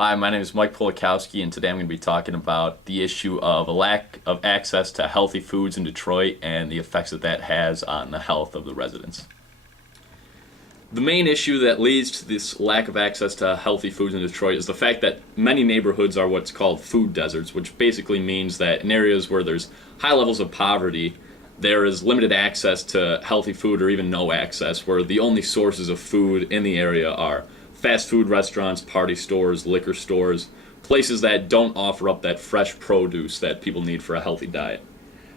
Hi, my name is Mike Polakowski, and today I'm going to be talking about the issue of a lack of access to healthy foods in Detroit and the effects that that has on the health of the residents. The main issue that leads to this lack of access to healthy foods in Detroit is the fact that many neighborhoods are what's called food deserts, which basically means that in areas where there's high levels of poverty, there is limited access to healthy food or even no access, where the only sources of food in the area are fast food restaurants, party stores, liquor stores, places that don't offer up that fresh produce that people need for a healthy diet.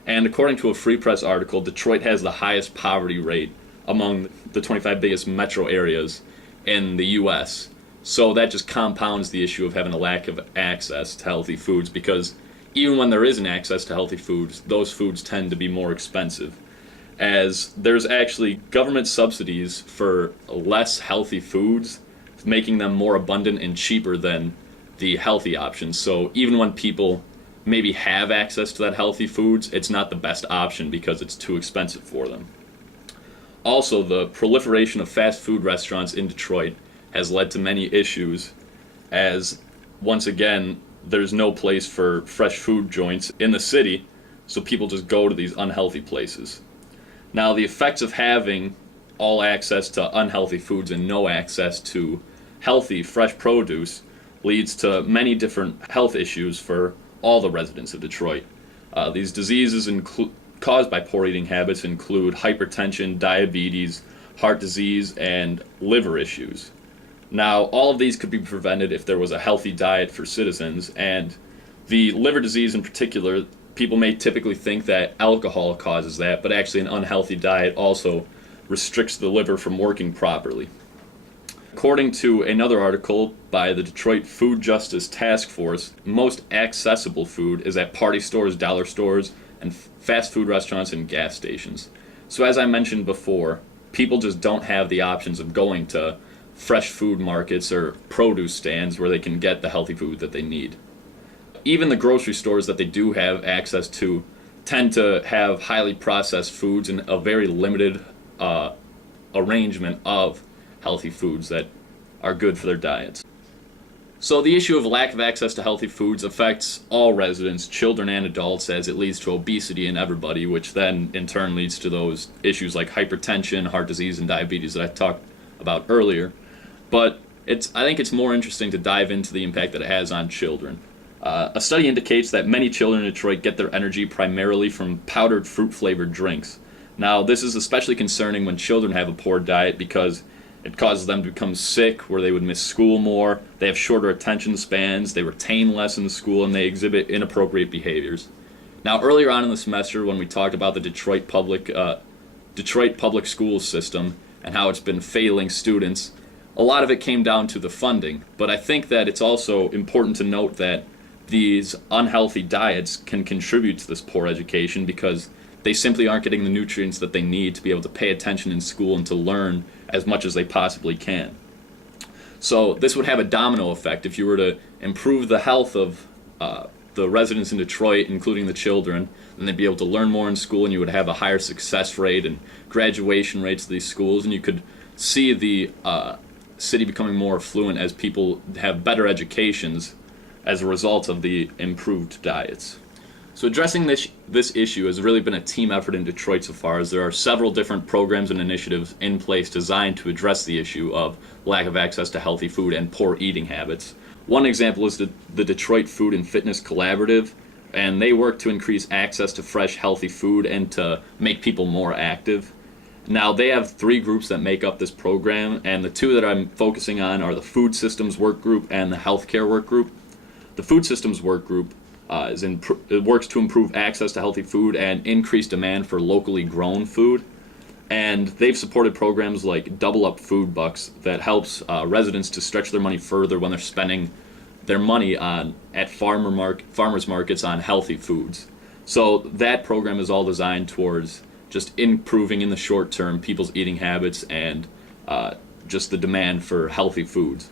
And according to a Free Press article, Detroit has the highest poverty rate among the 25 biggest metro areas in the U.S. So that just compounds the issue of having a lack of access to healthy foods, because even when there isn't access to healthy foods, those foods tend to be more expensive, as there's actually government subsidies for less healthy foods, making them more abundant and cheaper than the healthy options. So even when people maybe have access to that healthy foods, it's not the best option because it's too expensive for them. Also, the proliferation of fast food restaurants in Detroit has led to many issues, as once again, there's no place for fresh food joints in the city, so people just go to these unhealthy places. Now, the effects of having all access to unhealthy foods and no access to healthy, fresh produce leads to many different health issues for all the residents of Detroit. These diseases caused by poor eating habits include hypertension, diabetes, heart disease, and liver issues. Now, all of these could be prevented if there was a healthy diet for citizens, and the liver disease in particular, people may typically think that alcohol causes that, but actually an unhealthy diet also restricts the liver from working properly. According to another article by the Detroit Food Justice Task Force, most accessible food is at party stores, dollar stores, and fast food restaurants and gas stations. So as I mentioned before, people just don't have the options of going to fresh food markets or produce stands where they can get the healthy food that they need. Even the grocery stores that they do have access to tend to have highly processed foods and a very limited arrangement of healthy foods that are good for their diets. So the issue of lack of access to healthy foods affects all residents, children and adults, as it leads to obesity in everybody, which then in turn leads to those issues like hypertension, heart disease, and diabetes that I talked about earlier. But I think it's more interesting to dive into the impact that it has on children. A study indicates that many children in Detroit get their energy primarily from powdered fruit-flavored drinks. Now, this is especially concerning when children have a poor diet because it causes them to become sick, where they would miss school more, they have shorter attention spans, they retain less in school, and they exhibit inappropriate behaviors. Now, earlier on in the semester, when we talked about the Detroit public school system and how it's been failing students, a lot of it came down to the funding. But I think that it's also important to note that these unhealthy diets can contribute to this poor education because they simply aren't getting the nutrients that they need to be able to pay attention in school and to learn as much as they possibly can. So this would have a domino effect. If you were to improve the health of the residents in Detroit, including the children, then they'd be able to learn more in school, and you would have a higher success rate and graduation rates of these schools, and you could see the city becoming more affluent as people have better educations as a result of the improved diets. So addressing this issue has really been a team effort in Detroit so far, as there are several different programs and initiatives in place designed to address the issue of lack of access to healthy food and poor eating habits. One example is the Detroit Food and Fitness Collaborative, and they work to increase access to fresh, healthy food and to make people more active. Now, they have 3 groups that make up this program, and the 2 that I'm focusing on are the Food Systems Work Group and the Healthcare Work Group. The Food Systems Work Group it works to improve access to healthy food and increase demand for locally grown food. And they've supported programs like Double Up Food Bucks that helps residents to stretch their money further when they're spending their money at farmers markets on healthy foods. So that program is all designed towards just improving in the short term people's eating habits and just the demand for healthy foods.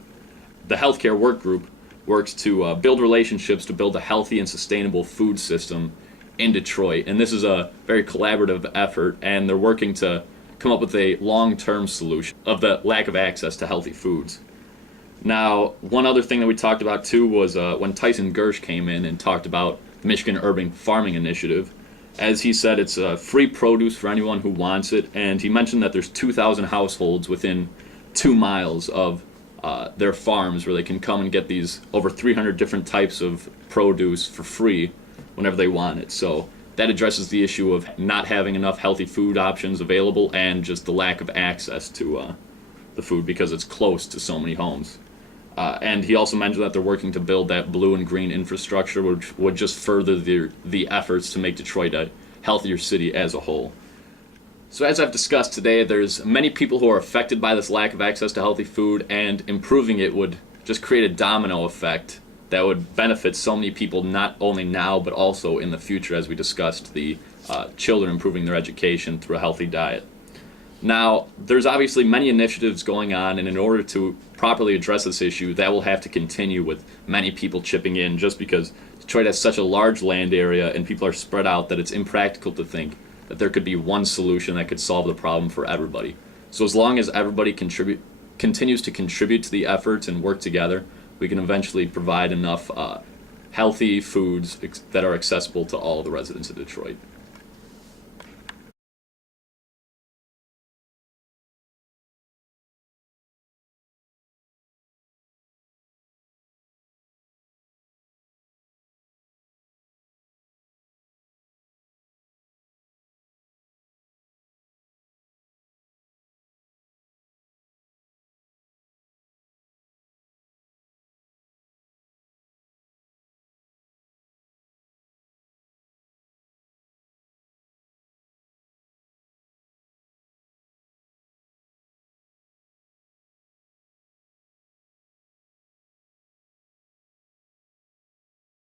The Healthcare Work Group works to build relationships to build a healthy and sustainable food system in Detroit. And this is a very collaborative effort, and they're working to come up with a long-term solution of the lack of access to healthy foods. Now, one other thing that we talked about too was when Tyson Gersh came in and talked about the Michigan Urban Farming Initiative. As he said, it's free produce for anyone who wants it, and he mentioned that there's 2,000 households within 2 miles of their farms where they can come and get these over 300 different types of produce for free whenever they want it. So that addresses the issue of not having enough healthy food options available and just the lack of access to the food because it's close to so many homes. And he also mentioned that they're working to build that blue and green infrastructure, which would just further the efforts to make Detroit a healthier city as a whole. So as I've discussed today, there's many people who are affected by this lack of access to healthy food, and improving it would just create a domino effect that would benefit so many people, not only now but also in the future, as we discussed, the children improving their education through a healthy diet. Now, there's obviously many initiatives going on, and in order to properly address this issue, that will have to continue with many people chipping in, just because Detroit has such a large land area and people are spread out that it's impractical to think that there could be one solution that could solve the problem for everybody. So as long as everybody continues to contribute to the efforts and work together, we can eventually provide enough healthy foods that are accessible to all the residents of Detroit.